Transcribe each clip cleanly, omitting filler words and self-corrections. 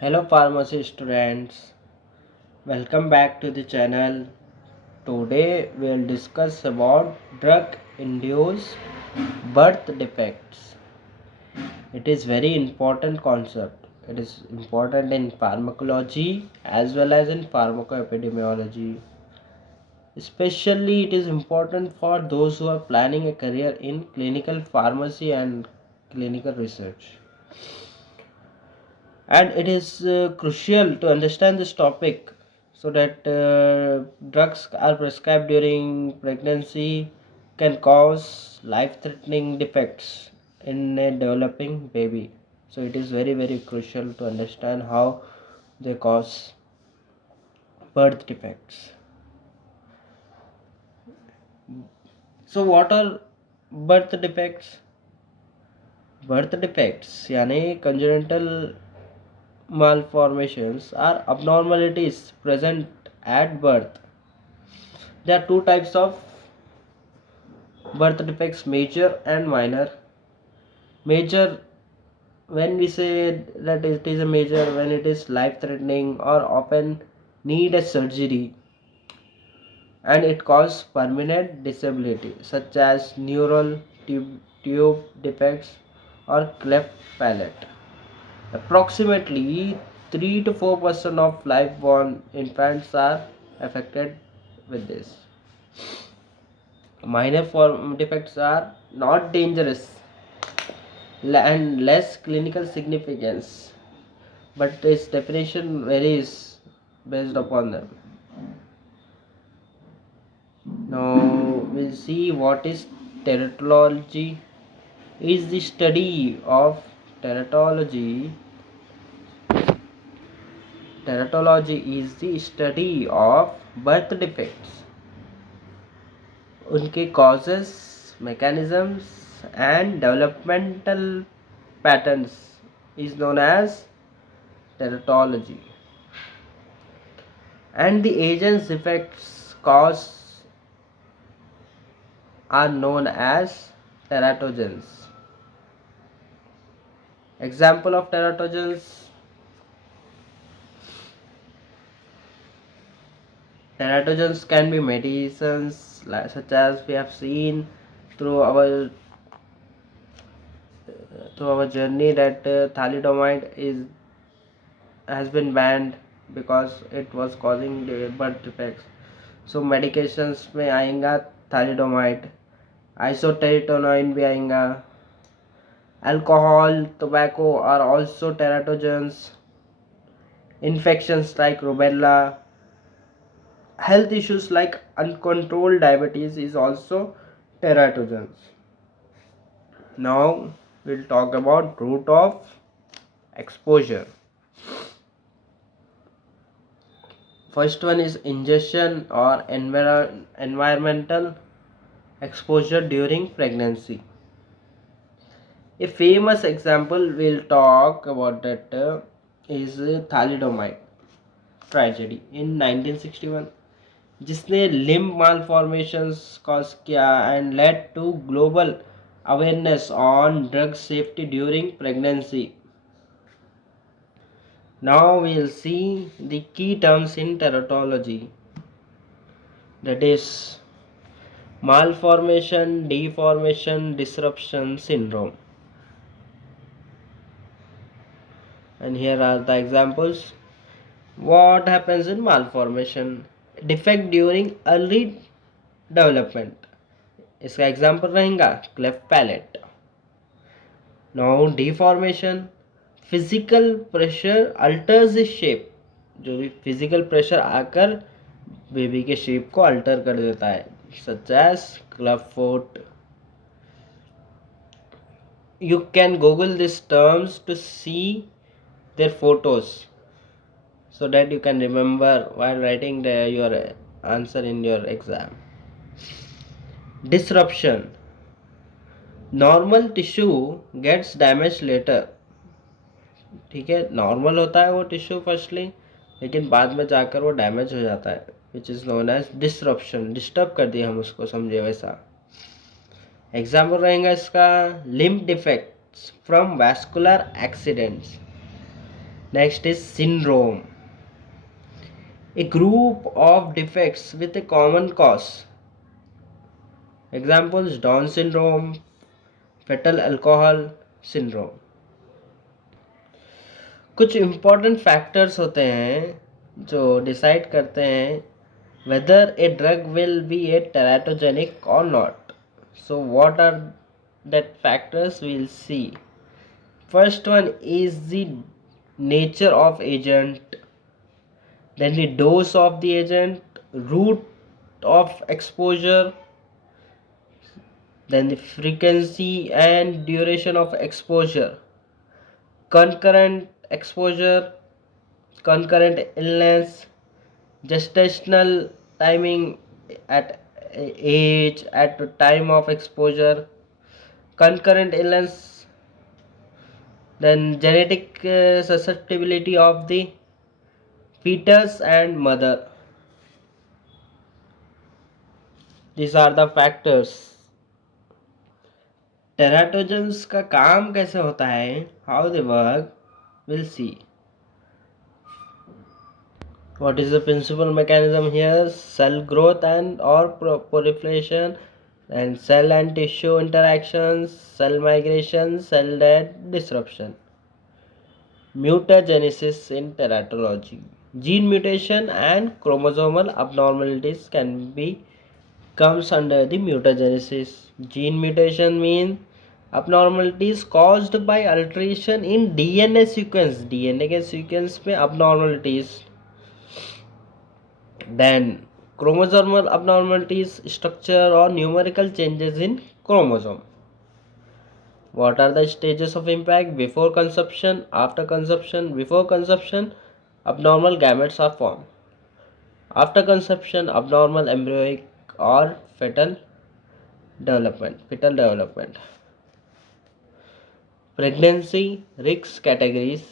Hello pharmacy students, welcome back to the channel. Today we'll discuss about drug-induced birth defects. It is very important concept. It is important in pharmacology as well as in pharmacoepidemiology. Especially it is important for those who are planning a career in clinical pharmacy and clinical research. And it is crucial to understand this topic so that drugs are prescribed during pregnancy can cause life-threatening defects in a developing baby. So it is very crucial to understand how they cause birth defects. So what are birth defects? Birth defects यानी congenital malformations are abnormalities present at birth. There are two types of birth defects, major and minor. Major, when we say that it is a major, when it is life threatening or often need a surgery and it causes permanent disability such as neural tube defects or cleft palate. Approximately 3 to 4% of live-born infants are affected with this. Minor form defects are not dangerous and less clinical significance, but its definition varies based upon them. Now we'll see what is teratology. Is the study of teratology. Teratology is the study of birth defects, उनके causes, mechanisms and developmental patterns is known as teratology, and the agents effects cause are known as teratogens. Example of teratogens: teratogens can be medicines such as we have seen through our journey that thalidomide has been banned because it was causing the birth defects. So medications में आएगा thalidomide, isotretinoin भी आएगा. Alcohol, tobacco are also teratogens. Infections like rubella, health issues like uncontrolled diabetes is also teratogens. Now we'll talk about route of exposure. First one is ingestion or environmental exposure during pregnancy. A famous example we'll talk about that is thalidomide tragedy in 1961, जिसने limb malformations cause किया and led to global awareness on drug safety during pregnancy. Now we will see the key terms in teratology, that is malformation, deformation, disruption syndrome. And here are the examples. What happens in malformation? Defect during early development. इसका example रहेगा cleft palate. Now deformation, physical pressure alters the shape. जो भी physical pressure आकर baby के shape को alter कर देता है, such as club foot. You can Google these terms to see their photos so that you can remember while writing your answer in your exam. Disruption, normal tissue gets damaged later. ठीक है, normal होता है वो tissue firstly, लेकिन बाद में जाकर वो डैमेज हो जाता है, which is known as disruption. Disturb कर दिया हम उसको, समझे वैसा. एग्जाम्पल रहेगा इसका limb defects from vascular accidents. Next is syndrome, a group of defects with a common cause. Examples: Down syndrome, fetal alcohol syndrome. कुछ important factors होते हैं जो decide करते हैं whether a drug will be a teratogenic or not. So what are that factors we'll see. First one is the nature of agent, then the dose of the agent, route of exposure, then the frequency and duration of exposure, concurrent exposure, concurrent illness, gestational timing at age, at the time of exposure, concurrent illness, then genetic susceptibility of the fetus and mother. These are the factors. Teratogens का काम कैसे होता है, how they work, we'll see. What is the principal mechanism here? Cell growth and or proliferation, and cell and tissue interactions, cell migration, cell death, disruption. Mutagenesis in teratology. Gene mutation and chromosomal abnormalities can be comes under the mutagenesis. Gene mutation means abnormalities caused by alteration in DNA sequence. DNA के sequence में abnormalities. Then chromosomal abnormalities, structure or numerical changes in chromosome. What are the stages of impact? Before conception, after conception. Before conception, abnormal gametes are formed. After conception, abnormal embryonic or fetal development. Pregnancy risk categories.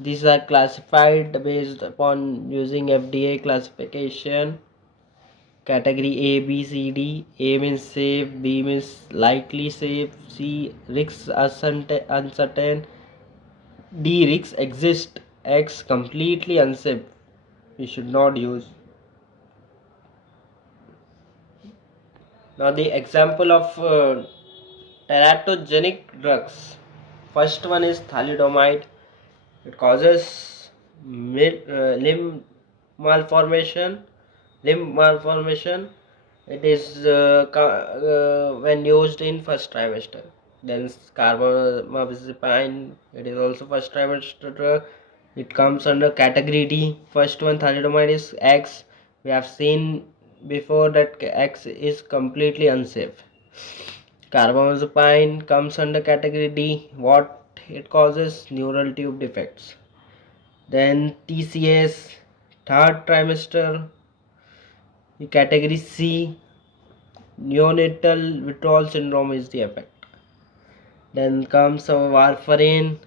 These are classified based upon using FDA classification. Category A, B, C, D. A means safe, B means likely safe, C risks uncertain, D risks exist, X completely unsafe. We should not use. Now the example of teratogenic drugs. First one is thalidomide. It causes limb malformation. It is when used in first trimester. Then carbamazepine. It is also first trimester drug. It comes under category D. First one, thalidomide, is X. We have seen before that X is completely unsafe. Carbamazepine comes under category D. What it causes? Neural tube defects. Then TCS, third trimester. Category C, neonatal withdrawal syndrome is the effect. Then comes warfarin.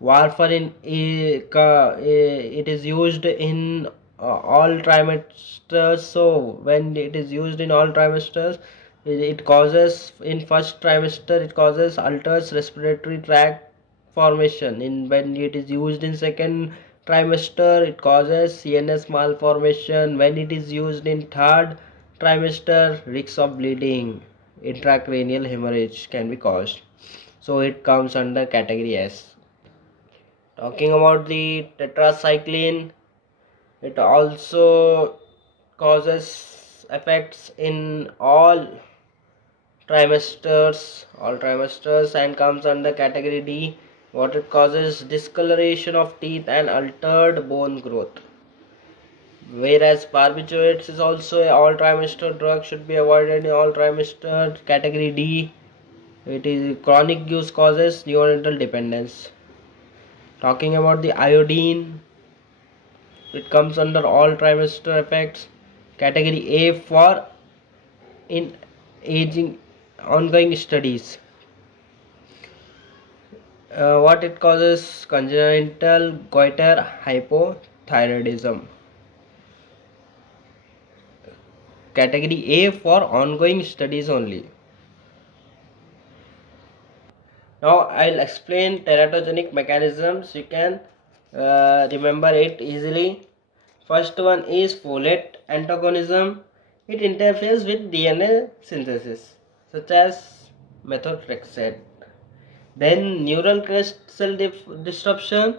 Warfarin it is used in all trimesters. So when it is used in all trimesters, it causes, in first trimester it causes alters respiratory tract formation. In when it is used in second trimester, it causes CNS malformation. When it is used in third trimester, risks of bleeding, intracranial hemorrhage can be caused. So it comes under category S. Talking about the tetracycline, it also causes effects in all trimesters and comes under category D. What it causes? Discoloration of teeth and altered bone growth. Whereas barbiturates is also an all trimester drug, should be avoided in all trimester. Category D. It is chronic use causes neonatal dependence. Talking about the iodine, it comes under all trimester effects. Category A for in aging ongoing studies. What it causes? Congenital goiter, hypothyroidism. Category A for ongoing studies only. Now I'll explain teratogenic mechanisms. You can remember it easily. First one is folate antagonism. It interferes with DNA synthesis, such as methotrexate. Then neural crest cell disruption.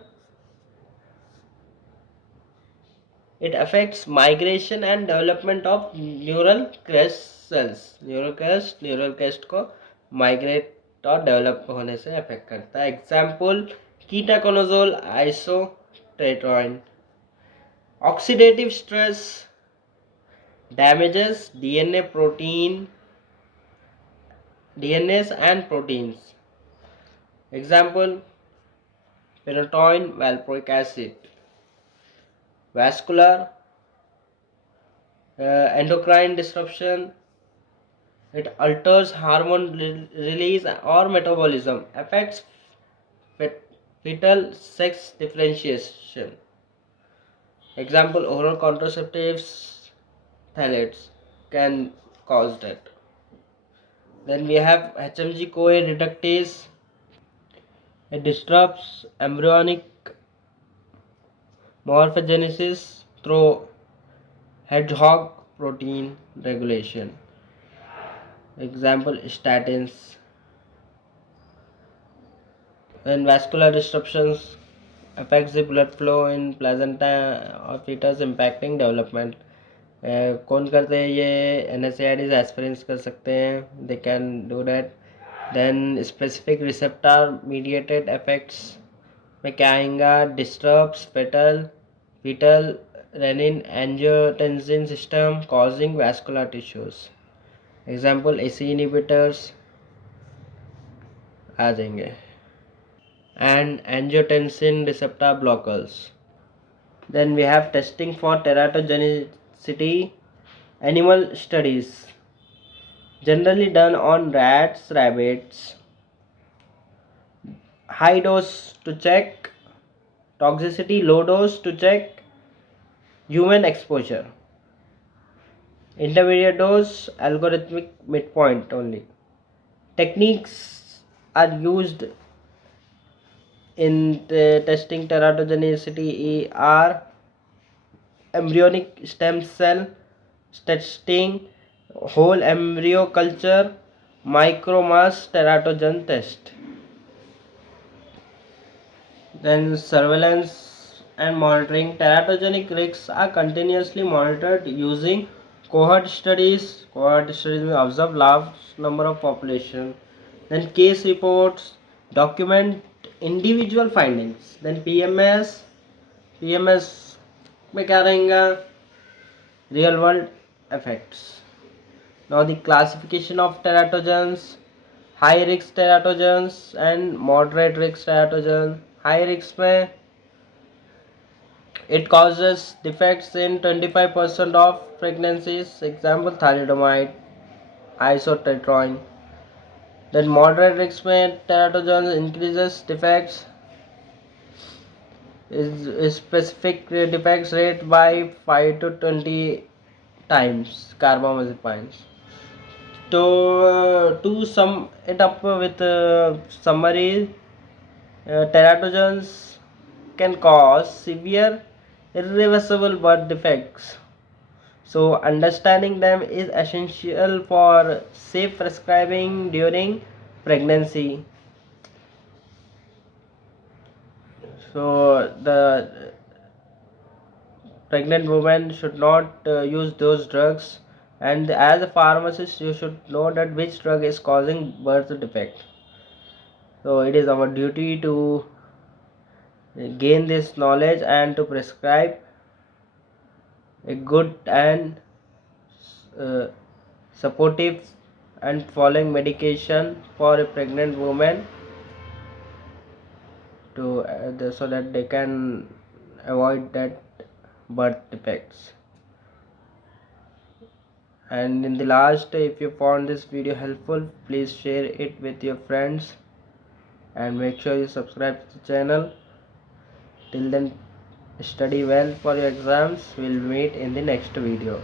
It affects migration and development of neural crest cells. neural crest को migrate और develop होने से affect करता है. Example ketoconazole isotetraene. Oxidative stress damages DNAs and proteins. Example phenytoin valproic acid. Vascular endocrine disruption. It alters hormone release or metabolism. Affects fetal sex differentiation. Example oral contraceptives phthalates can cause that. Then we have HMG-CoA reductase. It disrupts embryonic morphogenesis through hedgehog protein regulation. Example statins. When vascular disruptions affects the blood flow in placenta or fetus impacting development. कौन करते हैं ये NSAIDs aspirins कर सकते हैं, they can do that. Then specific receptor mediated effects में क्या आएगा, disrupts fetal renin angiotensin system causing vascular tissues. Example AC inhibitors आ जाएंगे and angiotensin receptor blockers. Then we have testing for teratogenicity. Animal studies generally done on rats, rabbits. High dose to check toxicity, low dose to check human exposure. Intermediate dose, algorithmic midpoint only. Techniques are used in testing teratogenicity are embryonic stem cell testing, whole embryo culture, micromass teratogen test. Then surveillance and monitoring. Teratogenic risks are continuously monitored using cohort studies. Cohort studies may observe large number of population. Then case reports document individual findings. Then PMS में क्या रहेगा, real world effects. Now the classification of teratogens: high risk teratogens and moderate risk teratogens. High risk में it causes defects in 25% of pregnancies. Example thalidomide, isotetraene. Then moderate risk में teratogens increases defects is specific defects rate by 5 to 20 times carbamazepines. So to sum it up with summary, teratogens can cause severe irreversible birth defects. So understanding them is essential for safe prescribing during pregnancy. So the pregnant woman should not use those drugs, and as a pharmacist you should know that which drug is causing birth defect. So it is our duty to gain this knowledge and to prescribe a good and supportive and following medication for a pregnant woman to so that they can avoid that birth defects. And in the last, if you found this video helpful, please share it with your friends and make sure you subscribe to the channel. Till then, study well for your exams. We'll meet in the next video.